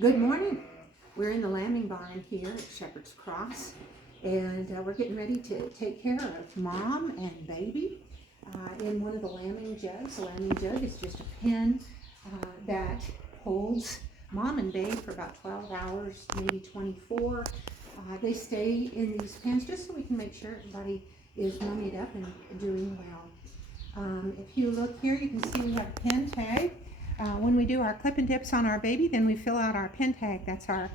Good morning. We're in the lambing barn here at Shepherd's Cross, and we're getting ready to take care of mom and baby in one of the lambing jugs. The lambing jug is just a pen that holds mom and babe for about 12 hours, maybe 24. They stay in these pens just so we can make sure everybody is mummied up and doing well. If you look here, you can see we have a pen tag. When we do our clip and dips on our baby, then we fill out our pen tag. That's our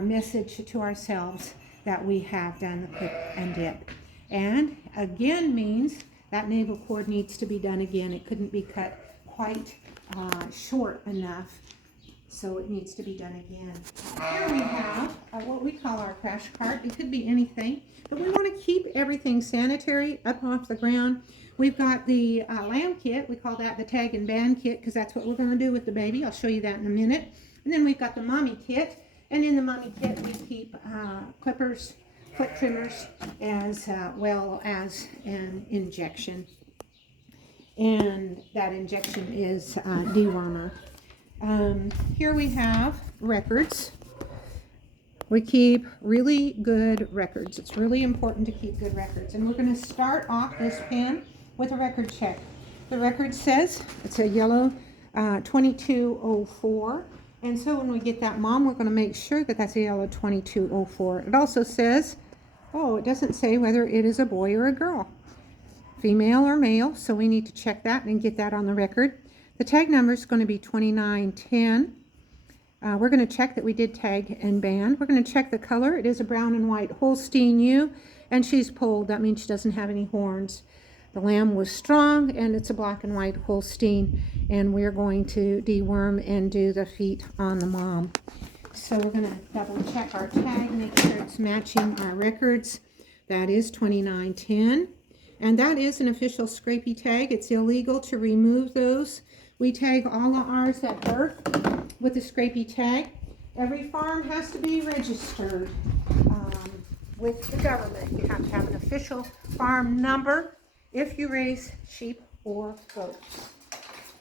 message to ourselves that we have done the clip and dip. And again means that navel cord needs to be done again. It couldn't be cut quite short enough, so it needs to be done again. Here we have what we call our crash cart. It could be anything, but we want to keep everything sanitary up off the ground. We've got the lamb kit. We call that the tag and band kit because that's what we're going to do with the baby. I'll show you that in a minute. And then we've got the mommy kit. And in the mommy kit, we keep clippers, foot trimmers, as well as an injection. And that injection is dewormer. Here we have records. We keep really good records. It's really important to keep good records. And we're going to start off this pen with a record check. The record says it's a yellow 2204. And so when we get that mom, we're going to make sure that that's a yellow 2204. It also says, it doesn't say whether it is a boy or a girl, female or male. So we need to check that and get that on the record. The tag number is going to be 2910. We're going to check that we did tag and band. We're going to check the color. It is a brown and white Holstein ewe, and she's polled. That means she doesn't have any horns. The lamb was strong, and it's a black and white Holstein, and we're going to deworm and do the feet on the mom. So we're going to double check our tag, make sure it's matching our records. That is 2910, and that is an official scrapey tag. It's illegal to remove those. We tag all of ours at birth with the scrapey tag. Every farm has to be registered with the government. You have to have an official farm number if you raise sheep or goats.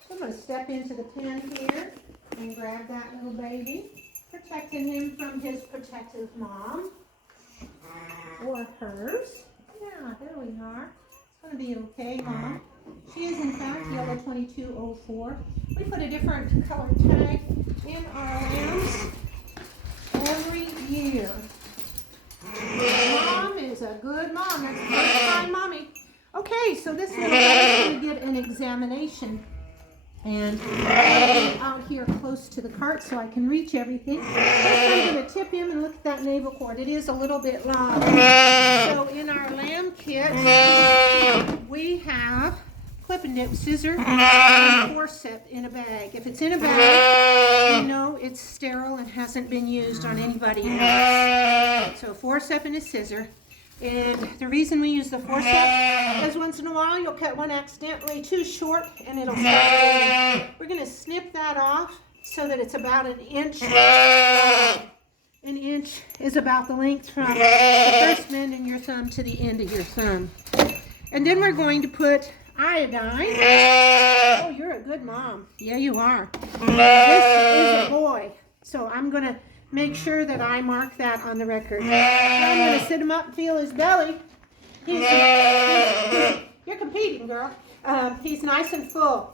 So I'm going to step into the pen here and grab that little baby, protecting him from his protective mom or hers. Yeah, there we are. It's going to be okay, Mom. She is in fact yellow 2204. We put a different color tag in our lambs every year. Mom is a good mom. That's the first time mommy. Okay, so this little guy's going to get an examination. And I'll be out here close to the cart so I can reach everything. I'm going to tip him and look at that navel cord. It is a little bit long. So in our lamb kit, we have clip and dip scissor and forceps in a bag. If it's in a bag, you know it's sterile and hasn't been used on anybody else. So a forceps and a scissor. And the reason we use the forceps is once in a while you'll cut one accidentally too short and it'll start. We're going to snip that off so that it's about an inch. An inch is about the length from the first bend in your thumb to the end of your thumb. And then we're going to put iodine. Oh, you're a good mom. Yeah, you are. This is a boy. So I'm going to make sure that I mark that on the record. I'm going to sit him up and feel his belly. You're competing, girl. He's nice and full.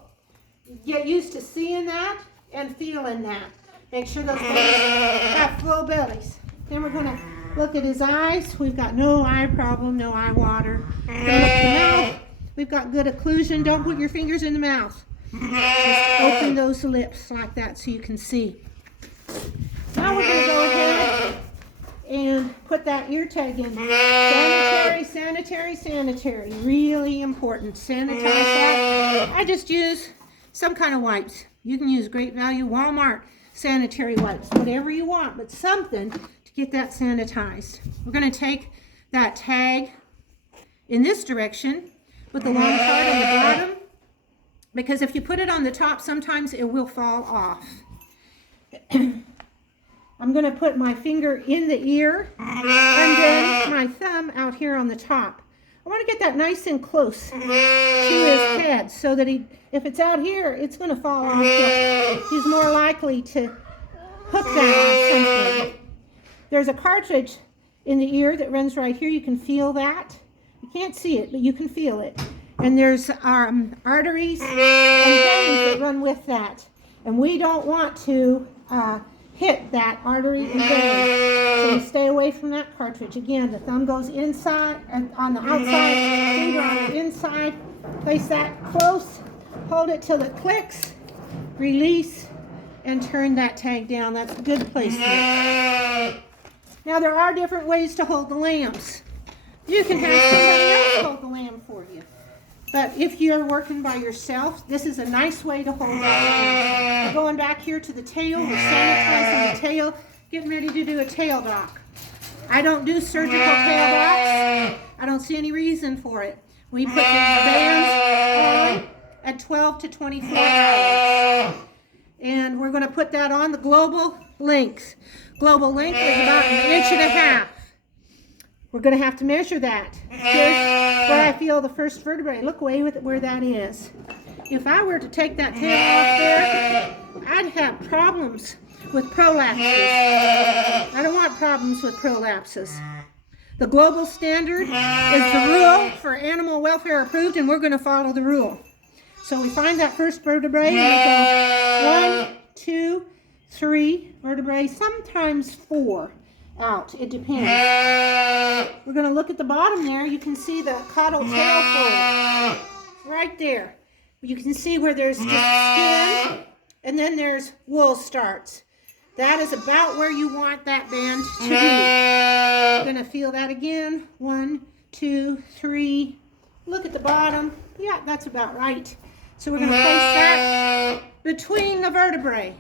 Get used to seeing that and feeling that. Make sure those babies have full bellies. Then we're going to look at his eyes. We've got no eye problem, no eye water. Look at the mouth. We've got good occlusion. Don't put your fingers in the mouth. Just open those lips like that so you can see. Now we're going to go ahead and put that ear tag in. Sanitary, sanitary, sanitary. Really important. Sanitize that. I just use some kind of wipes. You can use Great Value, Walmart sanitary wipes, whatever you want, but something to get that sanitized. We're going to take that tag in this direction with the long part on the bottom, because if you put it on the top, sometimes it will fall off. I'm going to put my finger in the ear and then my thumb out here on the top. I want to get that nice and close to his head so that if it's out here, it's going to fall off. He's more likely to hook that on something. There's a cartridge in the ear that runs right here. You can feel that. You can't see it, but you can feel it. And there's arteries and veins that run with that. And we don't want to hit that artery and vein. So we stay away from that cartridge. Again, the thumb goes inside, on the outside, finger on the inside. Place that close, hold it till it clicks, release, and turn that tag down. That's a good placement. Now there are different ways to hold the lambs. You can have somebody else hold the lamb for you. But if you're working by yourself, this is a nice way to hold that lamb. We're going back here to the tail. We're sanitizing the tail, getting ready to do a tail dock. I don't do surgical tail docks. I don't see any reason for it. We put these bands on at 12 to 24 hours. And we're going to put that on the global length. Global length is about 1.5 inches. We're going to have to measure that. Here's where I feel the first vertebrae. Look away with where that is. If I were to take that tail off there, I'd have problems with prolapses. I don't want problems with prolapses. The global standard is the rule for animal welfare approved, and we're going to follow the rule. So we find that first vertebrae, and we go 1, 2, 3 vertebrae, sometimes 4 out. It depends. We're going to look at the bottom there. You can see the caudal tail fold right there. You can see where there's just skin, and then there's wool starts. That is about where you want that band to be. You're going to feel that again. 1, 2, 3. Look at the bottom. Yeah, that's about right. So we're going to place that between the vertebrae.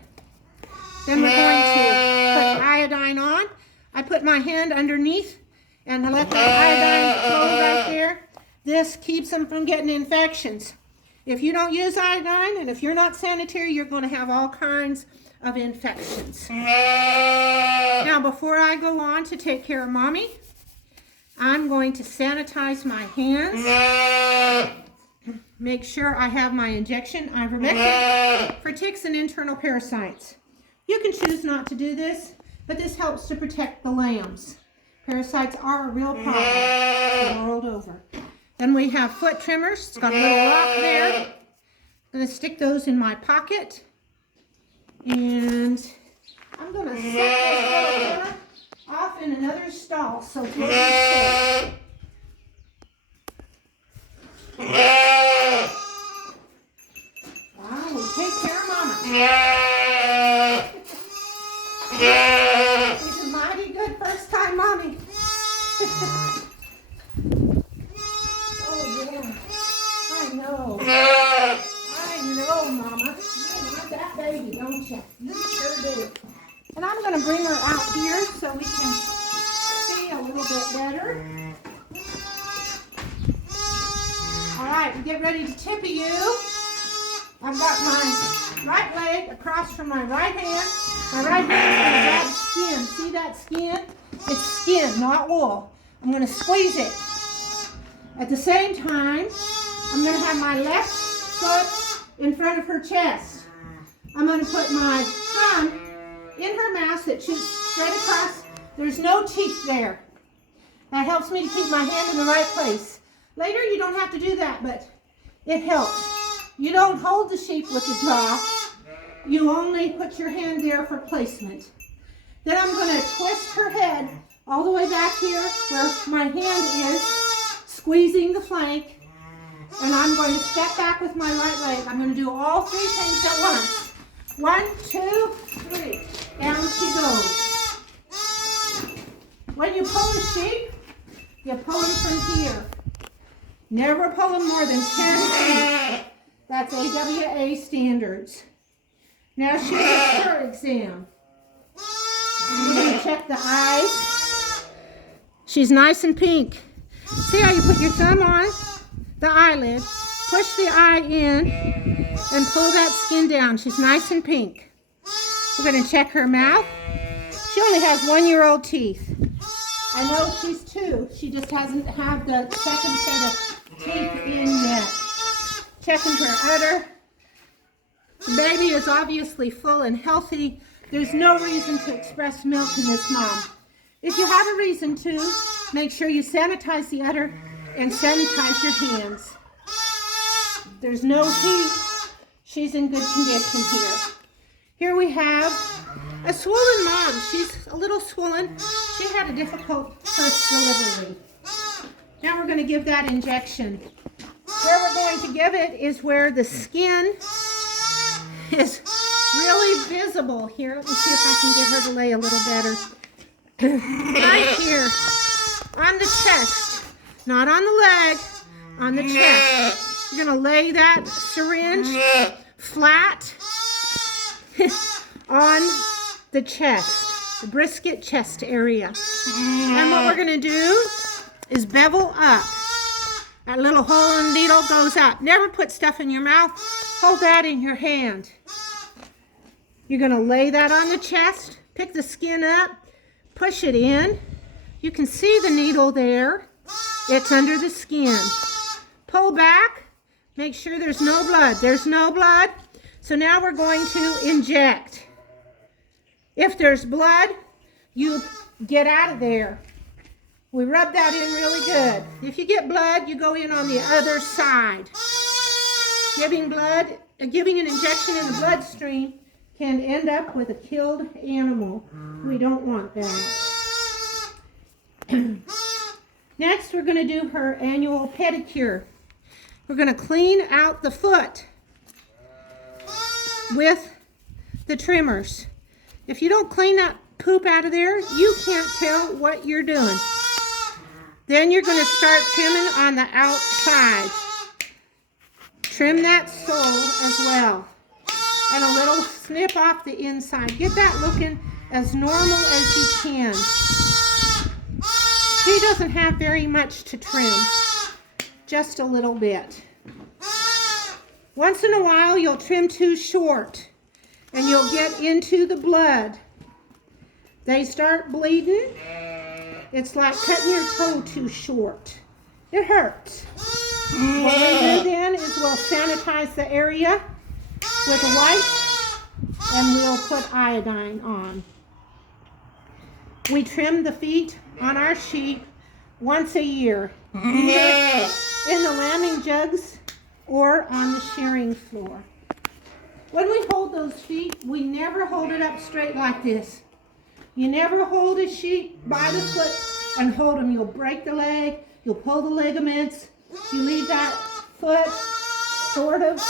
Then we're going to put iodine on. I put my hand underneath and I let the iodine flow right there. This keeps them from getting infections. If you don't use iodine and if you're not sanitary, you're going to have all kinds of infections. Now, before I go on to take care of Mommy, I'm going to sanitize my hands. Make sure I have my injection, ivermectin, for ticks and internal parasites. You can choose not to do this, but this helps to protect the lambs. Parasites are a real problem the world over. Then we have foot trimmers. It's got a little rock there. I'm going to stick those in my pocket. And I'm going to set this little one off in another stall so it's safe. Wow, we take care of Mama. She's a mighty good first-time mommy. Oh, yeah. I know. I know, Mama. You want that baby, don't you? You sure do. And I'm going to bring her out here so we can see a little bit better. All right, we get ready to tippy you. I've got my right leg across from my right hand. My right hand is going to grab skin. See that skin? It's skin, not wool. I'm going to squeeze it. At the same time, I'm going to have my left foot in front of her chest. I'm going to put my thumb in her mouth that shoots straight across. There's no teeth there. That helps me to keep my hand in the right place. Later, you don't have to do that, but it helps. You don't hold the sheep with the jaw. You only put your hand there for placement. Then I'm going to twist her head all the way back here where my hand is, squeezing the flank. And I'm going to step back with my right leg. I'm going to do all 3 things at once. 1, 2, 3. Down she goes. When you pull a sheep, you pull them from here. Never pull them more than 10 feet. That's AWA standards. Now shere's her exam. We're going to check the eyes. She's nice and pink. See how you put your thumb on the eyelid, push the eye in, and pull that skin down. She's nice and pink. We're going to check her mouth. She only has 1-year-old teeth. I know she's 2. She just hasn't had the second set of teeth in yet. Checking her udder. The baby is obviously full and healthy. There's no reason to express milk in this, Mom. If you have a reason to, make sure you sanitize the udder and sanitize your hands. There's no heat. She's in good condition here. Here we have a swollen mom. She's a little swollen. She had a difficult first delivery. Now we're going to give that injection. Where we're going to give it is where the skin is really visible. Here, let me see if I can get her to lay a little better. Right here on the chest, not on the leg, on the chest. You're going to lay that syringe flat on the chest, the brisket chest area. And what we're going to do is bevel up. That little hole in the needle goes up. Never put stuff in your mouth. Hold that in your hand. You're going to lay that on the chest, pick the skin up, push it in. You can see the needle there. It's under the skin. Pull back. Make sure there's no blood. There's no blood. So now we're going to inject. If there's blood, you get out of there. We rub that in really good. If you get blood, you go in on the other side. Giving an injection in the bloodstream can end up with a killed animal. We don't want that. Next, we're going to do her annual pedicure. We're going to clean out the foot with the trimmers. If you don't clean that poop out of there, you can't tell what you're doing. Then you're going to start trimming on the outside. Trim that sole as well. And a little snip off the inside. Get that looking as normal as you can. She doesn't have very much to trim. Just a little bit. Once in a while, you'll trim too short. And you'll get into the blood. They start bleeding. It's like cutting your toe too short. It hurts. What we'll do then is we'll sanitize the area with a wipe and we'll put iodine on. We trim the feet on our sheep once a year, either in the lambing jugs or on the shearing floor. When we hold those feet, we never hold it up straight like this. You never hold a sheep by the foot and hold them. You'll break the leg, you'll pull the ligaments, you leave that foot sort of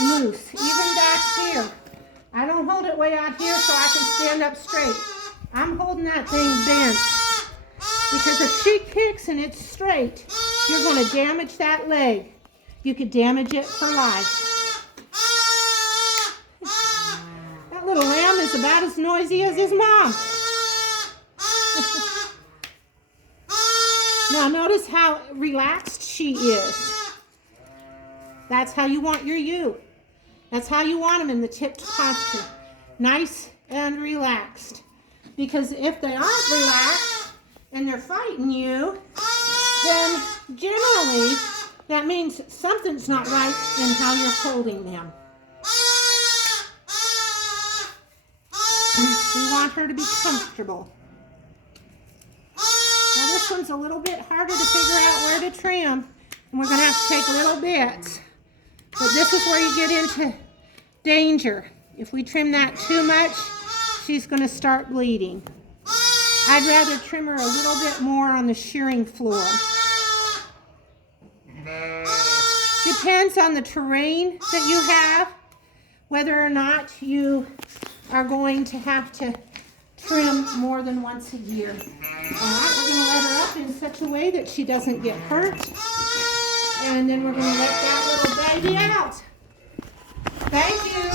loose. Even back here. I don't hold it way out here so I can stand up straight. I'm holding that thing bent. Because if she kicks and it's straight, you're going to damage that leg. You could damage it for life. That little lamb is about as noisy as his mom. Now notice how relaxed she is. That's how you want your ewe. That's how you want them in the tipped posture. Nice and relaxed. Because if they aren't relaxed and they're fighting you, then generally that means something's not right in how you're holding them. We want her to be comfortable. Now this one's a little bit harder to figure out where to trim, and we're going to have to take little bits. But this is where you get into danger. If we trim that too much, she's going to start bleeding. I'd rather trim her a little bit more on the shearing floor. Depends on the terrain that you have, whether or not you are going to have to trim more than once a year. All right, we're going to let her up in such a way that she doesn't get hurt. And then we're going to let that little baby out. Thank you.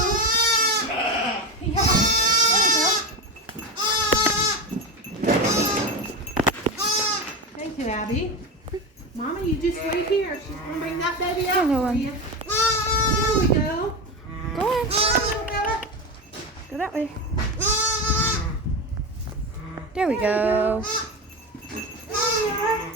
Yeah, there we go. Thank you, Abby. Mama, you just wait here. She's going to bring that baby out for you. There we go. Go on. Come on, Bella. Go that way. There we go. There we are.